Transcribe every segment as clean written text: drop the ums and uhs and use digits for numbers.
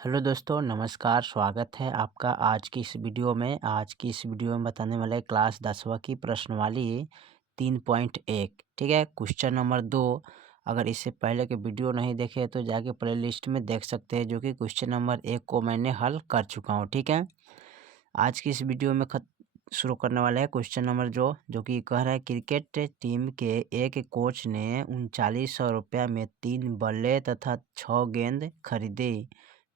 Hello दोस्तों, नमस्कार। स्वागत है आपका आज की इस वीडियो में। आज की इस वीडियो में बताने वाले क्लास 10वीं की प्रश्नवाली 3.1। ठीक है, क्वेश्चन नंबर 2। अगर इससे पहले के वीडियो नहीं देखे तो जाके प्लेलिस्ट में देख सकते हैं, जो कि क्वेश्चन नंबर 1 को मैंने हल कर चुका हूँ। ठीक है, आज की इस वीडियो में शुरू करने वाले हैं क्वेश्चन नंबर जो कि कह रहा है, क्रिकेट टीम के एक कोच ने 3900 रुपया में 3 बल्ले तथा 6 गेंद खरीदे।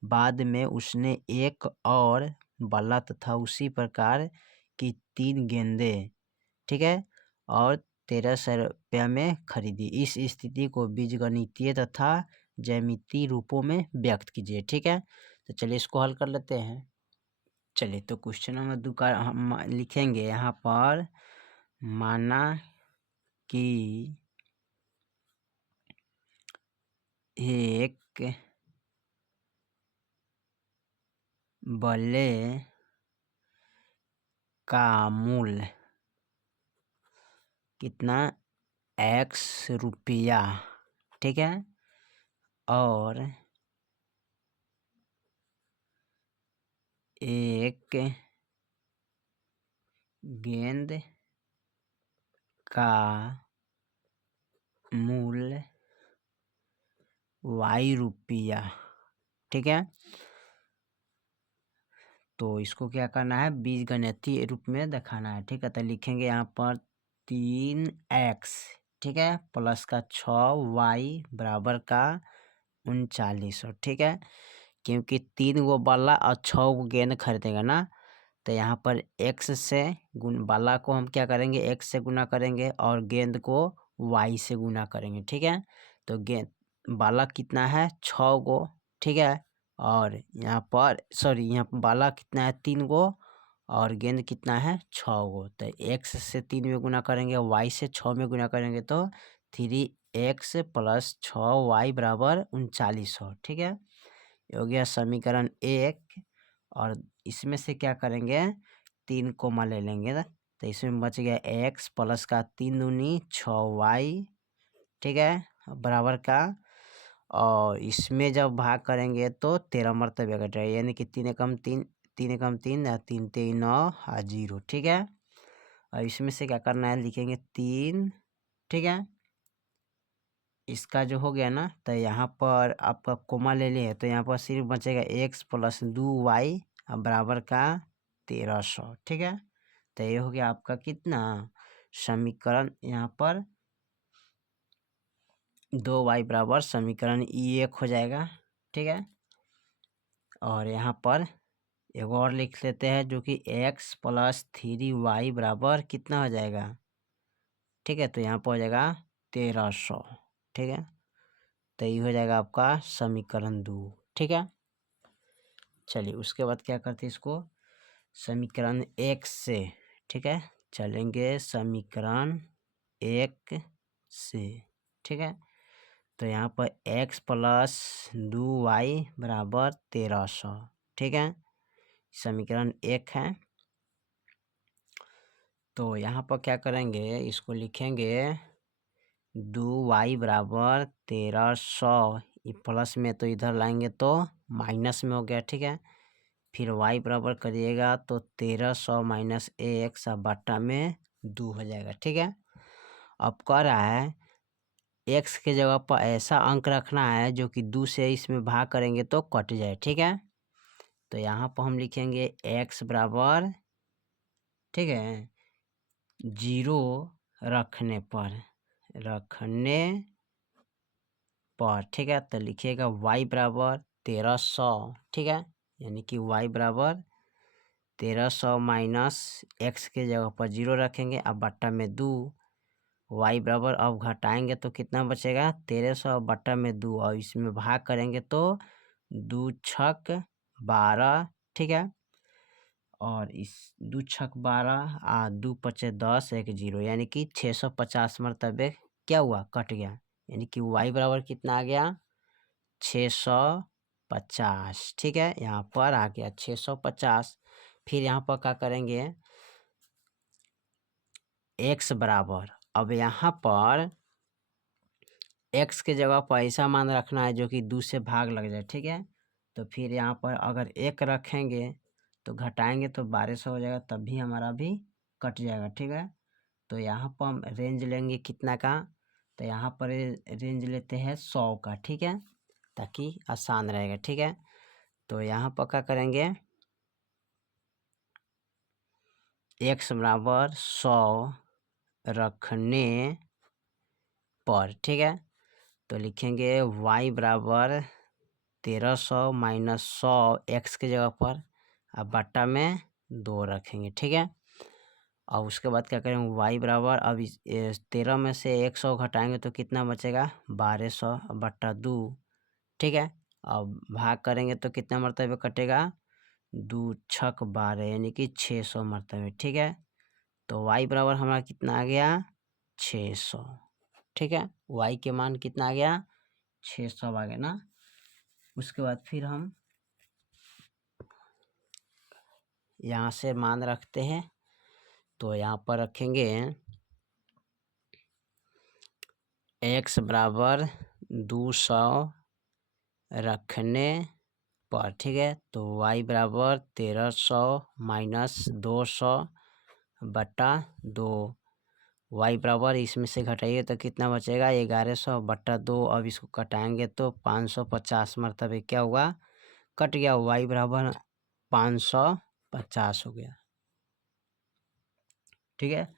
बाद में उसने एक और बल्ला तथा उसी प्रकार की 3 गेंदें, ठीक है, और 1300 रुपया में खरीदी। इस स्थिति को बीजगणितीय तथा ज्यामितीय रूपों में व्यक्त कीजिए। ठीक है, तो चलिए इसको हल कर लेते हैं। चलिए, तो क्वेश्चन नंबर 2 का हम लिखेंगे यहाँ पर, माना कि एक बल्ले का मूल्य कितना x रुपया, ठीक है, और एक गेंद का मूल्य y रुपया। ठीक है, तो इसको क्या करना है, बीजगणितीय रूप में दिखाना है। ठीक है, तो लिखेंगे यहाँ पर 3x, ठीक है, प्लस का 6y बराबर का 3900। ठीक है, क्योंकि 3 गो बल्ला और 6 गो गेंद खरीदेगा ना, तो यहाँ पर x से बल्ला को हम क्या करेंगे, x से गुना करेंगे और गेंद को y से गुना करेंगे। ठीक है, तो गेंद बल्ला कितना है, 6 गो, ठीक है, और यहाँ पर यहाँ पर बल्ला कितना है, 3 गो, और गेंद कितना है, 6 गो। तो x से 3 में गुना करेंगे, y से 6 में गुना करेंगे, तो 3x प्लस 6y बराबर 3900। ठीक है, ये हो गया समीकरण 1। और इसमें से क्या करेंगे, 3 कोमा ले लेंगे ना, तो इसमें बच गया x प्लस का 3 दूनी 6y, ठीक है, बराबर का, और इसमें जब भाग करेंगे तो 13 मरतबे कट जाएगा, यानी कि 3 एकम 3, 3 एकम 3, 3 3 9 0। ठीक है, और इसमें से क्या करना है, लिखेंगे 3, ठीक है, इसका जो हो गया ना, तो यहाँ पर आपका कोमा ले लिए, तो यहाँ पर सिर्फ बचेगा x प्लस 2y बराबर का 1300। ठीक है, तो ये हो गया आपका कितना, समीकरण यहाँ पर 2y बराबर समीकरण 1 हो जाएगा। ठीक है, और यहाँ पर एक और लिख लेते हैं, जो कि x प्लस 3y बराबर कितना हो जाएगा। ठीक है, तो यहाँ पर हो जाएगा 1300। ठीक है, तो ये हो जाएगा आपका समीकरण 2। ठीक है, चलिए उसके बाद क्या करते हैं, इसको समीकरण 1 से, ठीक है, चलेंगे समीकरण 1 से। ठीक है, तो यहाँ पर x प्लस 2y बराबर 1300। ठीक है, समीकरण 1 है, तो यहाँ पर क्या करेंगे, इसको लिखेंगे 2y बराबर 1300, ये प्लस में तो इधर लाएंगे तो माइनस में हो गया। ठीक है, फिर y बराबर करिएगा तो 1300 माइनस x बट्टा में 2 हो जाएगा। ठीक है, अब कह रहा है x के जगह पर ऐसा अंक रखना है जो कि 2 से इसमें भाग करेंगे तो कट जाए। ठीक है, तो यहाँ पर हम लिखेंगे x बराबर, ठीक है, 0 रखने पर, ठीक है, तो लिखिएगा y बराबर 1300। ठीक है, यानी कि y बराबर 1300 माइनस x के जगह पर 0 रखेंगे, अब बट्टा में 2, y बराबर, अब घटाएंगे तो कितना बचेगा, 1300 बट्टा में 2, और इसमें भाग करेंगे तो 2 छक 12। ठीक है, और इस 2 छक 12 2 पचे 10 1 0, यानी कि 650 मरतबे क्या हुआ, कट गया, यानी कि y बराबर कितना आ गया, 650। ठीक है, यहाँ पर आ गया 650। फिर यहाँ पर क्या करेंगे, x बराबर, अब यहाँ पर x के जगह पर ऐसा मान रखना है जो कि 2 से भाग लग जाए। ठीक है, तो फिर यहाँ पर अगर 1 रखेंगे तो घटाएंगे तो 1200 हो जाएगा, तब भी हमारा भी कट जाएगा। ठीक है, तो यहाँ पर हम रेंज लेंगे कितना का, तो यहाँ पर रेंज लेते हैं 100 का। ठीक है, ताकि आसान रहेगा। ठीक है, तो यहाँ पर क्या करेंगे, x बराबर 100 रखने पर। ठीक है, तो लिखेंगे y बराबर 1300 माइनस 100 x की जगह पर, अब बट्टा में 2 रखेंगे। ठीक है, और उसके बाद क्या करेंगे, y बराबर अब 13 में से 100 घटाएंगे तो कितना बचेगा, 1200 बट्टा 2। ठीक है, अब भाग करेंगे तो कितना मरतबे कटेगा, 2 छक 12 यानी कि 600 मरतबे। ठीक है, तो y बराबर हमारा कितना आ गया, 600। ठीक है, y के मान कितना आ गया, 600 आ गया ना। उसके बाद फिर हम यहाँ से मान रखते हैं, तो यहाँ पर रखेंगे x बराबर 200 रखने पर। ठीक है, तो y बराबर 1300 माइनस 200 बट्टा 2। y बराबर इसमें से घटाइए तो कितना बचेगा, 1100 बट्टा 2। अब इसको कटाएंगे तो 550 मरतबे क्या हुआ, कट गया, y बराबर 550 हो गया। ठीक है,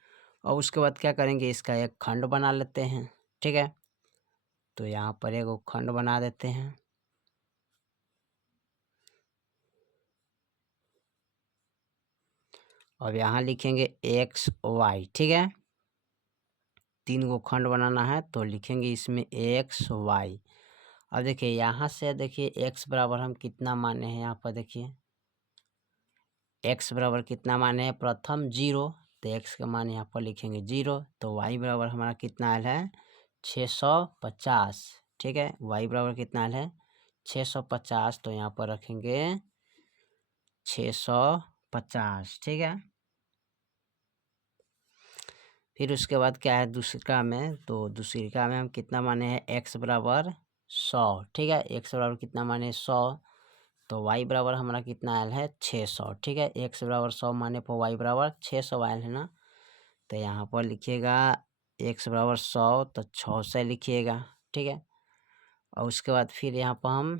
और उसके बाद क्या करेंगे, इसका एक खंड बना लेते हैं। ठीक है, तो यहाँ पर एक खंड बना देते हैं। अब यहाँ लिखेंगे x y। ठीक है, 3 गो खंड बनाना है, तो लिखेंगे इसमें x y। अब देखिए यहाँ से देखिए x बराबर हम कितना माने हैं, यहाँ पर देखिए x बराबर कितना माने हैं, प्रथम 0, तो x का मान यहाँ पर लिखेंगे 0। तो y बराबर हमारा कितना आयल है, 650। ठीक है, y बराबर कितना आयल है, 650, तो यहाँ पर रखेंगे 650। ठीक है, फिर उसके बाद क्या है दूसरा में, तो दूसरा में हम कितना माने हैं, x बराबर 100। ठीक है, x बराबर कितना माने 100, तो y बराबर हमारा कितना आयल है, 600। ठीक है, x बराबर 100 माने पर y बराबर 600 आयल है ना, तो यहाँ पर लिखिएगा x बराबर 100 तो 600 लिखिएगा। ठीक है, और उसके बाद फिर यहाँ पर हम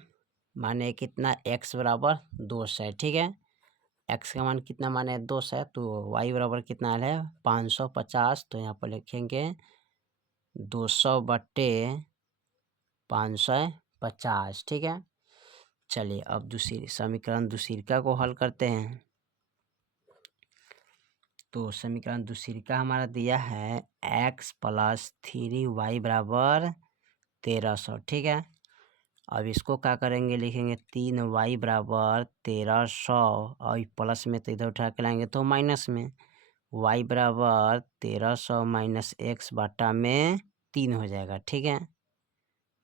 माने कितना, x बराबर 200। ठीक है, x का मान कितना माने 200, तो y बराबर कितना आया है, 550। तो यहाँ पर लिखेंगे 200 बट्टे 550। ठीक है, चलिए अब दूसरी समीकरण दूसरिका को हल करते हैं। तो समीकरण दूसरिका हमारा दिया है x प्लस 3y बराबर 1300। ठीक है, अब इसको क्या करेंगे, लिखेंगे 3y बराबर 1300, और प्लस में तो इधर उठा के लाएंगे तो माइनस में, y बराबर 1300 माइनस x बट्टा में 3 हो जाएगा। ठीक है,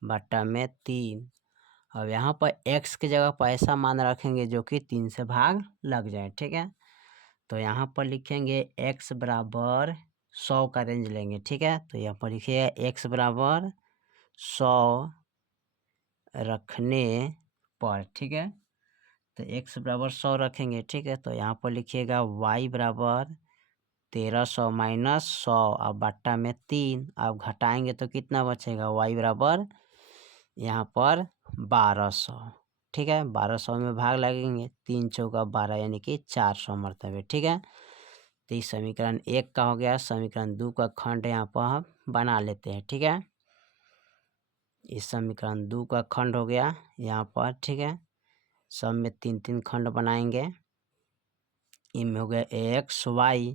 बट्टा में 3। अब यहाँ पर x की जगह पर ऐसा मान रखेंगे जो कि 3 से भाग लग जाए। ठीक है, तो यहाँ पर लिखेंगे x बराबर 100 का रेंज लेंगे। ठीक है, तो यहाँ पर लिखिए x बराबर 100 रखने पर। ठीक है, तो x बराबर 100 रखेंगे। ठीक है, तो यहाँ पर लिखिएगा y बराबर 1300 माइनस 100, अब बट्टा में 3। अब घटाएंगे तो कितना बचेगा, y बराबर यहाँ पर 1200। ठीक है, 1200 में भाग लगेंगे, 3 चौका 12 यानी कि 400 मरतबे। ठीक है, तो इस समीकरण 1 का हो गया। समीकरण 2 का खंड यहाँ पर हम बना लेते हैं। ठीक है, इस समीकरण 2 का खंड हो गया यहाँ पर। ठीक है, सब में 3-3 खंड बनाएंगे, इनमें हो गया x y।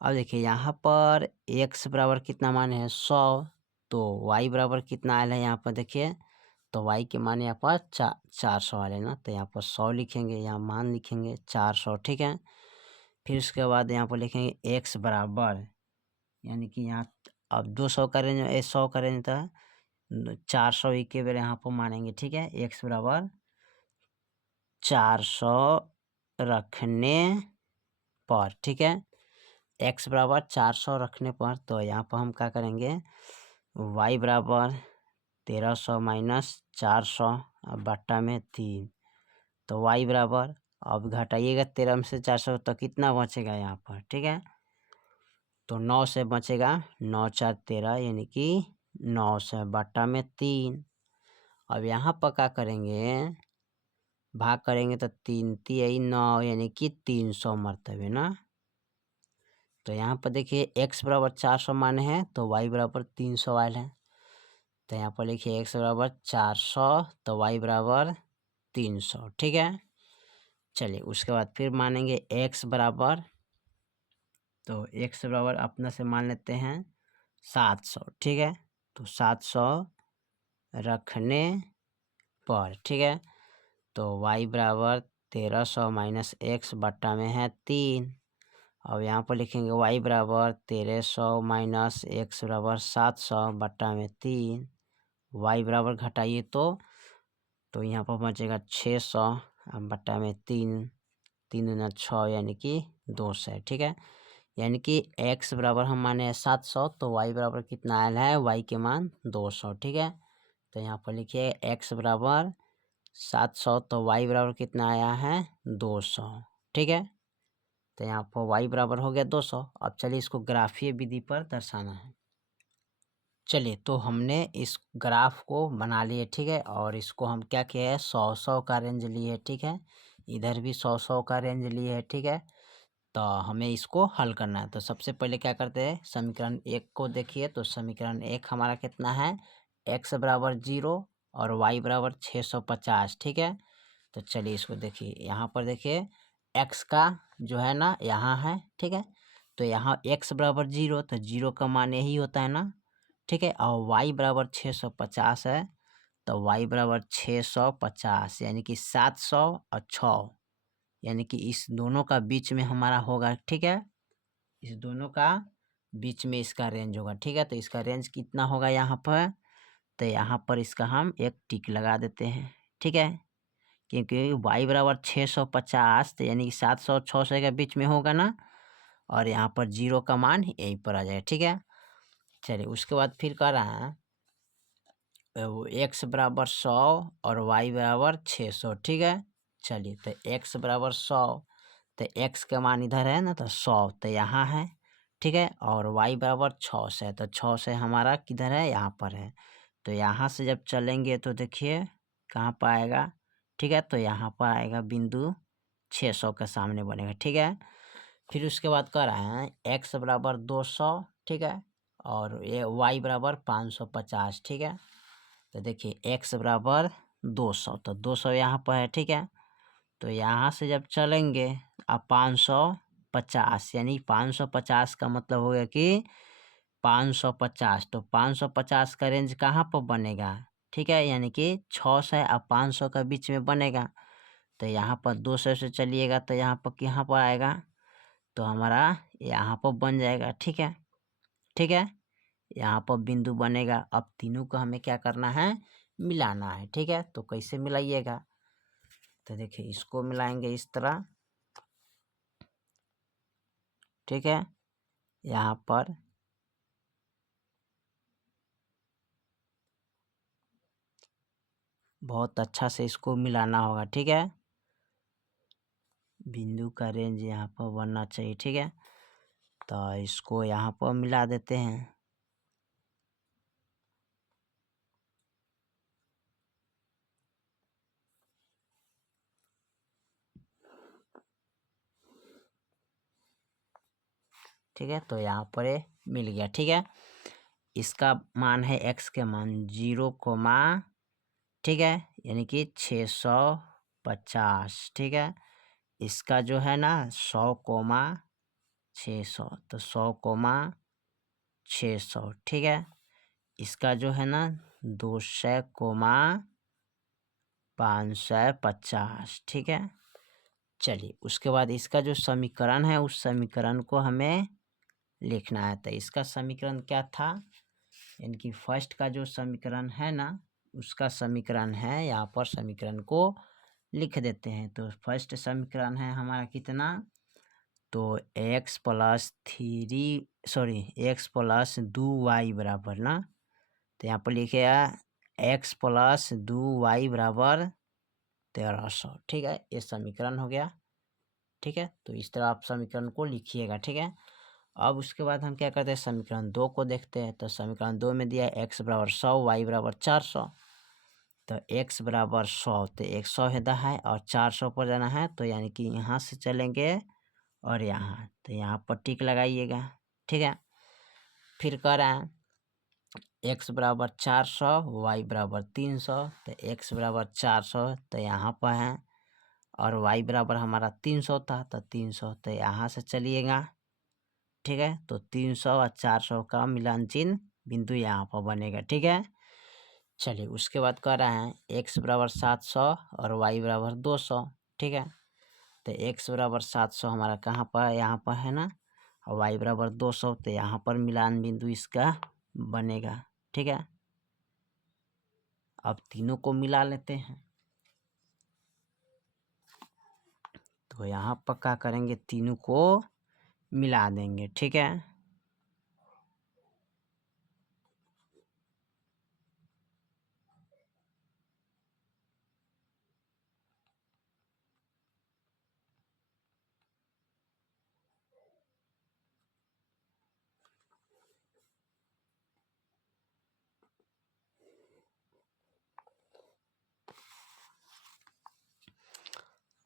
अब देखिए यहाँ पर x बराबर कितना मान है, 100, तो y बराबर कितना आया है, यहाँ पर देखिए, तो y के मान यहाँ पर 400 वाले ना, तो यहाँ पर 100 लिखेंगे, यहाँ मान लिखेंगे 400। ठीक है, फिर उसके बाद यहाँ पर लिखेंगे x बराबर, यानी कि यहाँ अब 200 का रेंज, 100 का रेंज था, 400 ही के बेर यहाँ पर मानेंगे। ठीक है, x बराबर 400 रखने पर। ठीक है, x बराबर 400 रखने पर, तो यहाँ पर हम क्या करेंगे, y बराबर 1300 माइनस 400 बट्टा में 3। तो y बराबर, अब घटाइएगा 13 में से 400 तो कितना बचेगा यहाँ पर, ठीक है। तो 9 से बचेगा, 9 4 13 यानी कि 9 से बट्टा में 3। अब यहाँ पर क्या करेंगे, भाग करेंगे तो 3 3 9 यानी कि 300 मरतबे ना। तो यहाँ पर देखिए x बराबर 400 माने हैं तो y बराबर 300 आयल है। तो यहाँ पर लिखिए x बराबर 400 तो y बराबर 300, ठीक है। चलिए उसके बाद फिर मानेंगे x बराबर, तो x बराबर अपना से मान लेते हैं 700, ठीक है। तो 700 रखने पर, ठीक है। तो y बराबर 1300 माइनस x बट्टा में है 3। अब यहाँ पर लिखेंगे y बराबर 1300 माइनस x बराबर 700 बट्टा में 3। y बराबर घटाइए तो यहाँ पर बचेगा 600 बट्टा में 3, 3 दूना 6 यानी कि 200, ठीक है। यानी कि x बराबर हम माने हैं 700 तो y बराबर कितना आया है, y के मान 200, ठीक है। तो यहाँ पर लिखिए x बराबर 700 तो y बराबर कितना आया है 200, ठीक है। तो यहाँ पर y बराबर हो गया 200। अब चलिए इसको ग्राफीय विधि पर दर्शाना है। चलिए तो हमने इस ग्राफ को बना लिए, ठीक है। और इसको हम क्या किए हैं, 100 का रेंज लिए, ठीक है। इधर भी 100 का रेंज लिए है, ठीक है। तो हमें इसको हल करना है। तो सबसे पहले क्या करते हैं, समीकरण 1 को देखिए। तो समीकरण 1 हमारा कितना है, x बराबर 0 और y बराबर 650, ठीक है। तो चलिए इसको देखिए, यहाँ पर देखिए x का जो है ना यहाँ है, ठीक है। तो यहाँ x बराबर 0 तो 0 का मान यही होता है ना, ठीक है। और y बराबर 650 है तो y बराबर 650 यानी कि 700 और 6 यानी कि इस दोनों का बीच में हमारा होगा, ठीक है। इस दोनों का बीच में इसका रेंज होगा, ठीक है। तो इसका रेंज कितना होगा यहाँ पर, तो यहाँ पर इसका हम एक टिक लगा देते हैं, ठीक है। क्योंकि y बराबर 650 तो यानी कि 700 और 600 के बीच में होगा ना, और यहाँ पर 0 का मान यहीं पर आ जाएगा, ठीक है। चलिए उसके बाद फिर कह रहा है वो x बराबर 100 और y बराबर 600, ठीक है। चलिए तो x बराबर 100 तो x का मान इधर है ना, तो 100 तो यहाँ है, ठीक है। और y बराबर 6 से, तो 6 से हमारा किधर है, यहाँ पर है। तो यहाँ से जब चलेंगे तो देखिए कहाँ पर आएगा, ठीक है। तो यहाँ पर आएगा बिंदु 600 के सामने बनेगा, ठीक है। फिर उसके बाद कह रहा है x बराबर 200, ठीक है। और ये y बराबर 550, ठीक है। तो देखिए x बराबर 200 तो 200 यहाँ पर है, ठीक है। तो यहाँ से जब चलेंगे अब 550 यानी 550 का मतलब हो गया कि 550, तो 550 का रेंज कहाँ पर बनेगा, ठीक है। यानी कि 6 से और 500 का बीच में बनेगा। तो यहाँ पर 200 से चलिएगा तो यहाँ पर आएगा, तो हमारा यहाँ पर बन जाएगा, ठीक है, ठीक है। यहाँ पर बिंदु बनेगा। अब तीनों को हमें क्या करना है, मिलाना है, ठीक है। तो कैसे मिलाइएगा, तो देखिए इसको मिलाएंगे इस तरह, ठीक है। यहाँ पर बहुत अच्छा से इसको मिलाना होगा, ठीक है। बिंदु का रेंज यहाँ पर बनना चाहिए, ठीक है। तो इसको यहाँ पर मिला देते हैं, ठीक है। तो यहाँ पर ये मिल गया, ठीक है। इसका मान है x के मान 0, ठीक है, यानी कि 650, ठीक है। इसका जो है ना 100, 600 तो 100, 600, ठीक है। इसका जो है ना 200, 550, ठीक है। चलिए उसके बाद इसका जो समीकरण है उस समीकरण को हमें लिखना है। तो इसका समीकरण क्या था, यानी कि फर्स्ट का जो समीकरण है ना उसका समीकरण है, यहाँ पर समीकरण को लिख देते हैं। तो फर्स्ट समीकरण है हमारा कितना, तो x प्लस 2y बराबर ना, तो यहाँ पर लिखेगा x प्लस 2y बराबर 1300। ठीक है, ये समीकरण हो गया। ठीक है, तो इस तरह आप समीकरण को लिखिएगा। ठीक है, अब उसके बाद हम क्या करते हैं, समीकरण 2 को देखते हैं। तो समीकरण 2 में दिया है x बराबर 100, y बराबर 400। तो x बराबर 100, तो 100 है और 400 पर जाना है, तो यानी कि यहाँ से चलेंगे और यहाँ, तो यहाँ पर टिक लगाइएगा। ठीक है, फिर कह रहा है x बराबर 400, y बराबर 300। तो x बराबर 400 तो यहाँ पर है, और y बराबर हमारा 300 था, तो 300 तो यहाँ से चलिएगा। ठीक है, तो 300 और 400 का मिलान चिन्ह बिंदु यहाँ पर बनेगा। ठीक है, चलिए उसके बाद कह रहा है x बराबर 700 और y बराबर 200। ठीक है, तो x बराबर 700 हमारा कहाँ पर है, यहाँ पर है ना, और y बराबर 200, तो यहाँ पर मिलान बिंदु इसका बनेगा। ठीक है, अब तीनों को मिला लेते हैं। तो यहाँ पर क्या करेंगे, तीनों को मिला देंगे। ठीक है,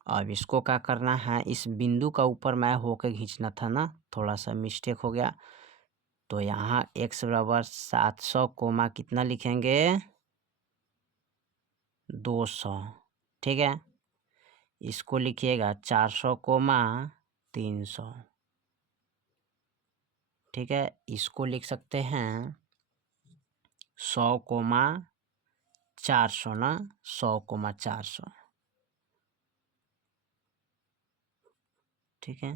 अब इसको क्या करना है, इस बिंदु का ऊपर मैं होके खींचना था ना, थोड़ा सा मिस्टेक हो गया। तो यहाँ x बराबर 700 कोमा कितना लिखेंगे, 200। ठीक है, इसको लिखिएगा 400 कोमा 300। ठीक है, इसको लिख सकते हैं 100 कोमा 400 ना, 100 कोमा 400। ठीक है,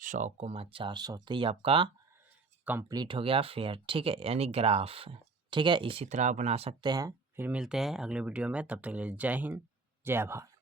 100 कोमा 400, तो ये आपका कंप्लीट हो गया फेयर। ठीक है, यानी ग्राफ। ठीक है, इसी तरह आप बना सकते हैं। फिर मिलते हैं अगले वीडियो में, तब तक के लिए जय हिंद, जय भारत।